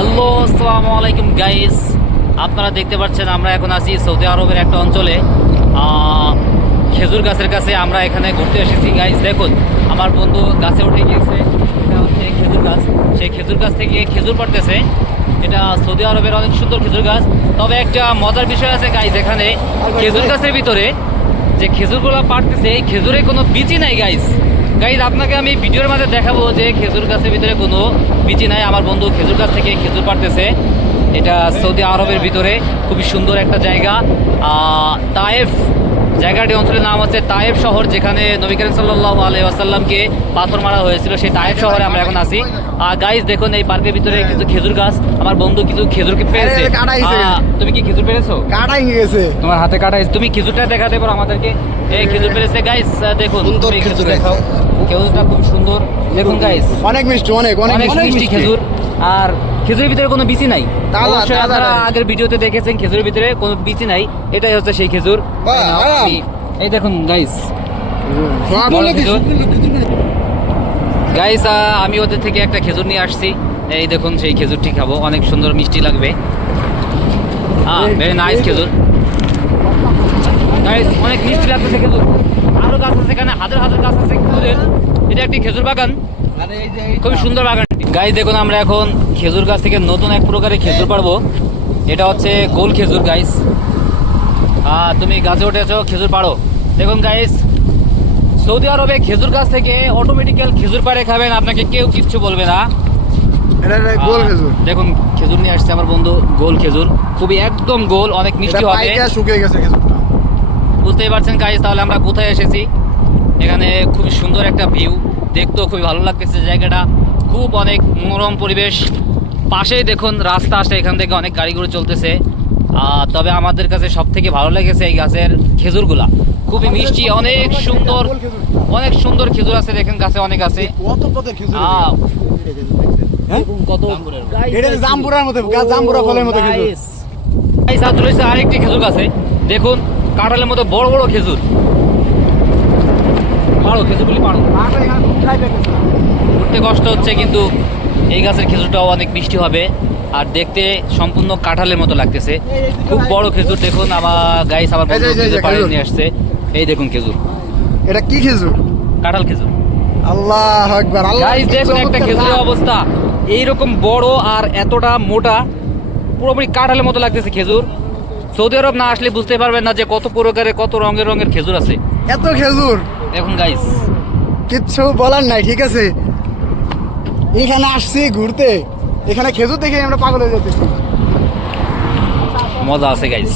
Hello, আসসালামু আলাইকুম guys. আপনারা দেখতে পাচ্ছেন আমরা এখন আছি সৌদি আরবের একটা অঞ্চলে, খেজুর গাছের কাছে। আমরা এখানে ঘুরতে এসেছি গাইস। দেখুন, আমার বন্ধু গাছে উঠে গিয়েছে। এটা হচ্ছে খেজুর গাছ। সেই খেজুর গাছ থেকে খেজুর পাড়তেছে। এটা সৌদি আরবের অনেক সুন্দর খেজুর গাছ। তবে একটা মজার বিষয় আছে গাইস, এখানে খেজুর গাছের ভিতরে যে খেজুরগুলো পাড়তেছে এই খেজুরে কোনো বীজই নাই গাইস। আপনাকে আমি ভিডিওর মাঝে দেখাবো যে খেজুর গাছের ভিতরে কোনো বীজই নাই। আমার বন্ধু খেজুর গাছ থেকে খেজুর পাড়তেছে। এটা সৌদি আরবের ভিতরে খুবই সুন্দর একটা জায়গা, তায়েফ। জায়গাটি অঞ্চলের নাম হচ্ছে তায়েফ শহর, যেখানে নবী করিম সাল্লাল্লাহু আলাইহি ওয়াসাল্লামকে পাথর মারা হয়েছিল। সেই তায়েফ শহরে আমরা এখন আছি। গাইস দেখুন, এই পার্কের ভিতরে কিছু খেজুর গাছ। আমার বন্ধু কিছু খেজুর পেরেছে। তুমি কি খেজুর পেরেছো? কাটাই গেছে, তোমার হাতে কাটাই। তুমি খেজুরটা দেখাতে পারো আমাদেরকে? এই খেজুর পেরেছে গাইস। দেখুন, সুন্দর খেজুর দেখাও। খেজুরটা খুব সুন্দর। দেখুন গাইস, অনেক মিষ্টি, অনেক মিষ্টি খেজুর। আর খেজুরের ভিতরে কোনো বিচি নাই। অবশ্যই আপনারা আগের ভিডিওতে দেখেছেন খেজুরের ভিতরে কোনো বিচি নাই। এটাই হচ্ছে সেই খেজুর। এই দেখুন গাইস, গাইস আমি ওদের থেকে একটা খেজুর নিয়ে আসছি। এই দেখুন, সেই খেজুরটি খাবো, অনেক সুন্দর মিষ্টি লাগবে। ভেরি নাইস খেজুর গাইস, অনেক মিষ্টি লাগতেছে খেজুর। আরো গাছ আছে এখানে, হাজার হাজার গাছ আছে খেজুরের। এটা একটি খেজুর বাগান, খুবই সুন্দর বাগান গাইস। দেখুন, আমরা এখন খেজুর গাছ থেকে নতুন এক প্রকারের খেজুর পারবো। এটা হচ্ছে গোল খেজুর গাইস। তুমি গাছে উঠেছো, খেজুর পাড়ো। দেখুন গাইস, সৌদি আরবে খেজুর গাছ থেকে অটোমেটিক্যাল খেজুর পাড়ে খাবেন, আপনাকে কেউ কিচ্ছু বলবে না। গোল খেজুর। দেখুন, খেজুর নিয়ে আসছে আমার বন্ধু, গোল খেজুর, খুবই একদম গোল, অনেক মিষ্টি হবে। শুকিয়ে গেছে খেজুরটা, বুঝতেই পারছেন গাইস। তাহলে আমরা কোথায় এসেছি? এখানে খুবই সুন্দর একটা ভিউ, দেখতেও খুবই ভালো লাগতেছে জায়গাটা, খুব অনেক মনোরম পরিবেশ। পাশেই দেখুন রাস্তা আসে, এখান থেকে অনেক গাড়ি ঘোড়া চলতেছে। তবে আমাদের কাছে সব থেকে ভালো লেগেছে এই গাছের খেজুরগুলা, খুবই মিষ্টি, অনেক সুন্দর, অনেক সুন্দর খেজুর আছে। দেখেন গাছে অনেক আছে। কত পদের খেজুর, কত এটা জাম্বুরার মতো, জাম্বুরা ফলের মতো খেজুর। গাইস আরেকটি খেজুর গাছে, দেখুন কাঁঠালের মতো বড় বড় খেজুর। পাড়ো খেজুরগুলি, পাড়ো। উঠতে কষ্ট হচ্ছে, কিন্তু এই গাছের খেজুরটাও অনেক মিষ্টি হবে আর দেখতে সম্পূর্ণ কাঁঠালের মতো লাগতেছে। খুব বড় খেজুর। দেখুন আমার গাইস, আমার বন্ধু খেজুর পাড়ে নিয়ে আসছে। এই দেখুন খেজুর। এটা কি খেজুর? কাঁঠাল খেজুর। আল্লাহু আকবার। গাইস দেখুন একটা খেজুরের অবস্থা, এইরকম বড় আর এতটা মোটা, পুরোপুরি কাঁঠালের মতো লাগতেছে খেজুর। সৌদি আরব না আসলে বুঝতে পারবেন না যে কত প্রকারের, কত রঙের রঙের খেজুর আছে। এত খেজুর দেখুন গাইস, কিচ্ছু বলার নাই। ঠিক আছে, এখানে আসছি ঘুরতে, এখানে খেজুর দেখে আমরা পাগল হয়ে যেতেছি। মজা আছে গাইস।